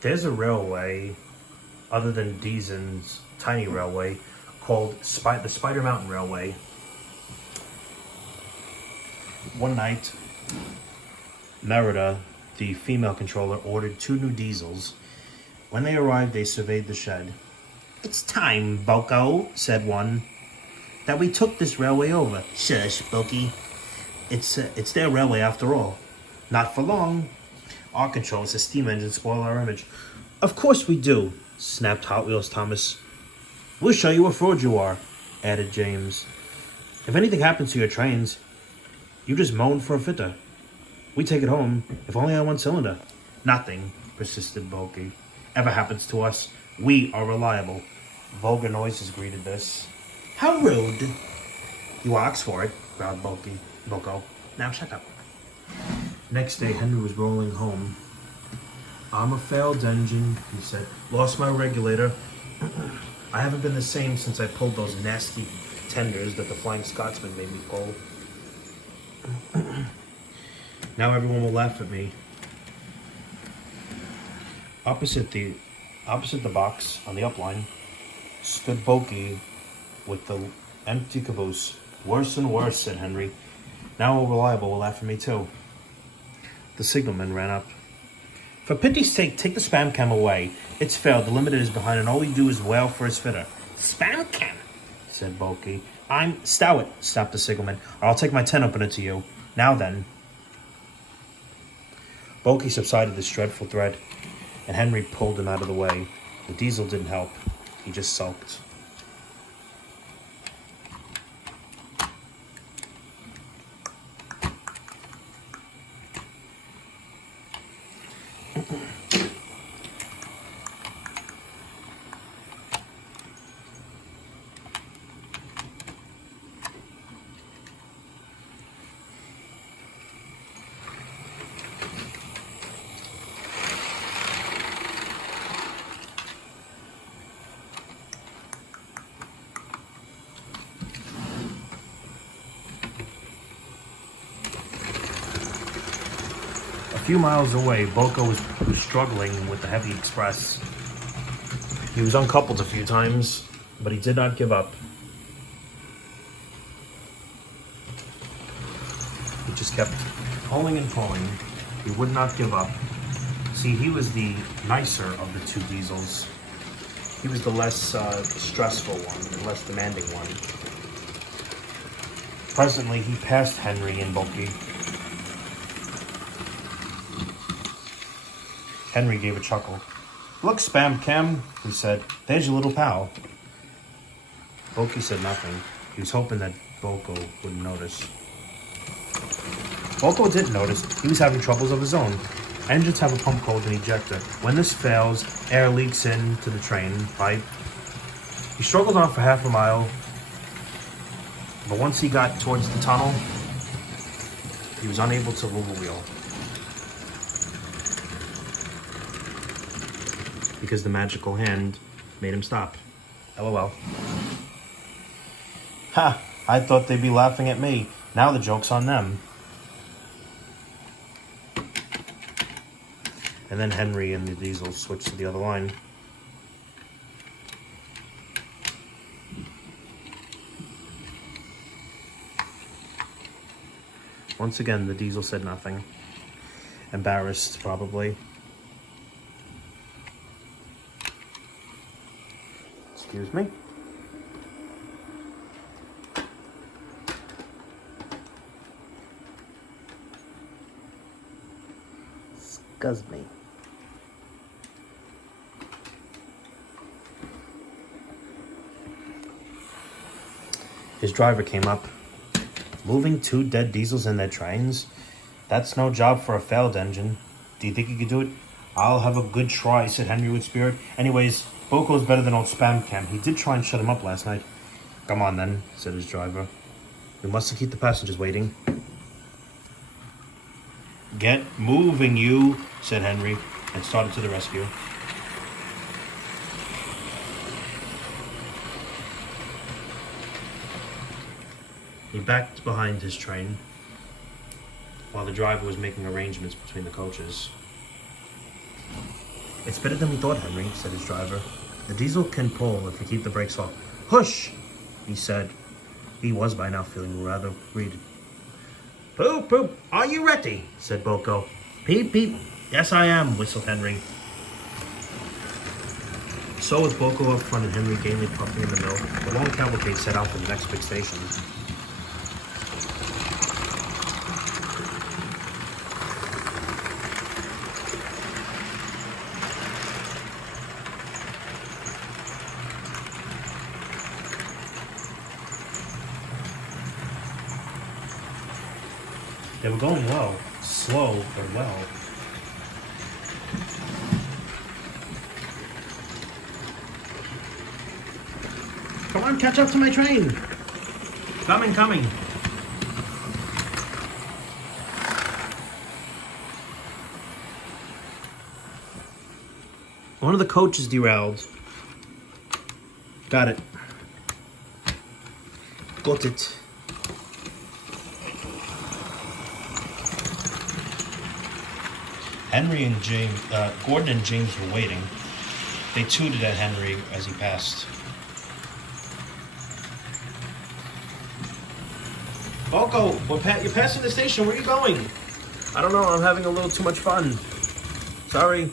There's a railway, other than Deazen's tiny railway, called the Spider Mountain Railway. One night, Merida, the female controller, ordered 2 new diesels. When they arrived, they surveyed the shed. "It's time, Boko," said one, "that we took this railway over." "Shush, Boki. It's their railway after all." "Not for long. Our controls, the steam engines spoil our image." "Of course we do," snapped Hot Wheels Thomas. "We'll show you what fraud you are," added James. "If anything happens to your trains, you just moan for a fitter. We take it home, if only on one cylinder." "Nothing," persisted Bulky, "ever happens to us. We are reliable." Vulgar noises greeted this. "How rude." "You asked for it," growled Boko. "Now shut up." Next day, Henry was rolling home. "I'm a failed engine," he said. "Lost my regulator. I haven't been the same since I pulled those nasty tenders that the Flying Scotsman made me pull. Now everyone will laugh at me." Opposite the box on the upline stood Bulky with the empty caboose. "Worse and worse," said Henry. "Now Reliable will laugh at me too." The signalman ran up. "For pity's sake, take the spam cam away. It's failed. The limiter is behind, and all we do is wail for his fitter." "Spam cam," said Bulky. "Stow it," stopped the signalman, "or I'll take my 10 opener to you. Now then." Bulky subsided this dreadful threat, and Henry pulled him out of the way. The diesel didn't help. He just sulked. A few miles away, Boko was struggling with the heavy express. He was uncoupled a few times, but he did not give up. He just kept pulling and pulling. He would not give up. See, he was the nicer of the 2 diesels. He was the less stressful one, the less demanding one. Presently, he passed Henry and Bulky. Henry gave a chuckle. "Look, Spam Cam," he said. "There's your little pal." Bulky said nothing. He was hoping that Boko wouldn't notice. Boko didn't notice. He was having troubles of his own. Engines have a pump called an ejector. When this fails, air leaks into the train pipe. He struggled on for half a mile, but once he got towards the tunnel, he was unable to move a wheel, because the magical hand made him stop. LOL. "Ha! I thought they'd be laughing at me. Now the joke's on them." And then Henry and the diesel switched to the other line. Once again, the diesel said nothing. Embarrassed, probably. Excuse me. Excuse me. His driver came up. "Moving 2 dead diesels in their trains? That's no job for a failed engine. Do you think you could do it?" "I'll have a good try," said Henry with spirit. "Anyways, Boko's better than old Spam Cam. He did try and shut him up last night." "Come on then," said his driver. "We mustn't keep the passengers waiting." "Get moving, you," said Henry, and started to the rescue. He backed behind his train while the driver was making arrangements between the coaches. It's better than we thought, Henry, said his driver. The diesel can pull if we keep the brakes off. Hush, he said. He was by now feeling rather worried. Poop, poop, are you ready? Said Boko. Peep, peep. Yes, I am, whistled Henry. So with Boko up front and Henry gamely puffing in the middle, the long cavalcade set out for the next big station. They were going well, slow but well. Come on, catch up to my train! Coming, coming. One of the coaches derailed. Got it. Got it. Henry and James, Gordon and James were waiting. They tooted at Henry as he passed. Boko, you're passing the station. Where are you going? I don't know. I'm having a little too much fun. Sorry.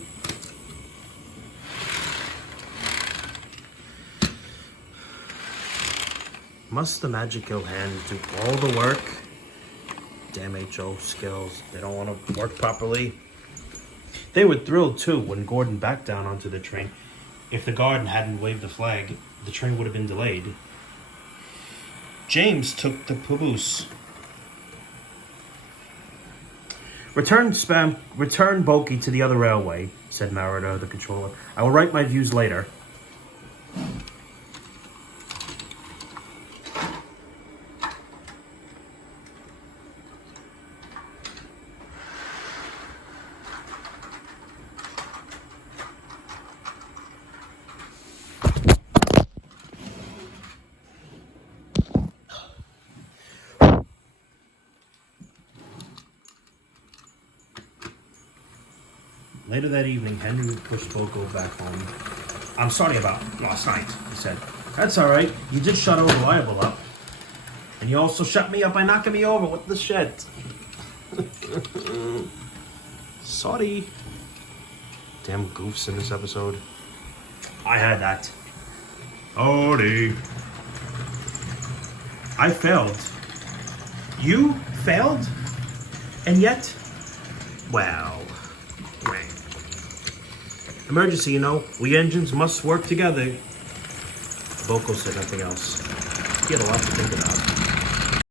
Must the magical hand do all the work? Damn HO skills. They don't want to work properly. They were thrilled, too, when Gordon backed down onto the train. If the guard hadn't waved the flag, the train would have been delayed. James took the caboose. Return Boki to the other railway, said Marida, the controller. I will write my views later. Later that evening, Henry pushed Boko back home. I'm sorry about last night, he said. That's all right. You did shut Reliable up. And you also shut me up by knocking me over with the shed. Sorry. Damn goofs in this episode. I had that. Howdy. I failed. You failed? And yet, well, right. Emergency, you know. We engines must work together. Boko said nothing else. He had a lot to think about.